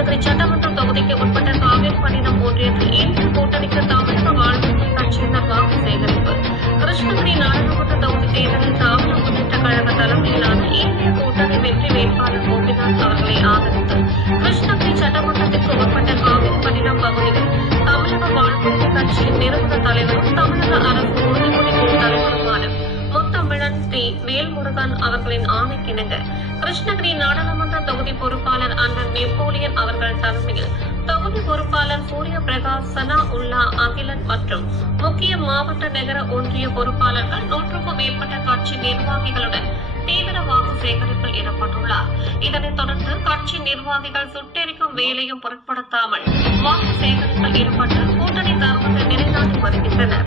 கிருஷ்ணகிரி சட்டமன்ற தொகுதிக்கு உட்பட்ட காவேரிப்பட்டினம் ஒன்றியத்தில் இந்திய கூட்டணிக்கு தமிழக வாழ்வுரிமை கட்சியினர் வாக்கு சேகரிப்பு. கிருஷ்ணகிரி நாடாளுமன்ற தொகுதி தேர்தலில் திராவிட முன்னேற்ற கழக தலைமையிலான இந்திய கூட்டணி வெற்றி வேட்பாளர் கோபிநாத் அவர்களை ஆதரித்து கிருஷ்ணகிரி சட்டமன்றத்திற்கு உட்பட்ட காவேரிப்பட்டினம் பகுதியில் தமிழக வாழ்வுரிமை கட்சியின் நிறுவன தலைவரும் தமிழக அரசு உறுதிமொழி குழு தலைவருமான முத்தமிழன் டி வேல்முருகன் அவர்களின் ஆணைக்கிணங்க கிருஷ்ணகிரி நாடாளுமன்ற தொகுதி பொறுப்பாளர் அண்ணன் நெப்போலியன் அவர்கள் தலைமையில் தொகுதி பொறுப்பாளர் சூரிய பிரகாஷ் சனா உல்லா அகிலன் மற்றும் முக்கிய மாவட்ட நகர ஒன்றிய பொறுப்பாளர்கள் 100க்கும் மேற்பட்ட கட்சி நிர்வாகிகளுடன் தீவிர வாக்கு சேகரிப்பில் ஈடுபட்டுள்ளார். இதனைத் தொடர்ந்து கட்சி நிர்வாகிகள் சுட்டெரிக்கும் வேலையும் பொருட்படுத்தாமல் வாக்கு சேகரிப்பில் ஈடுபட்டு கூட்டணி தர்மத்தை நிலைநாட்டி வருகின்றனர்.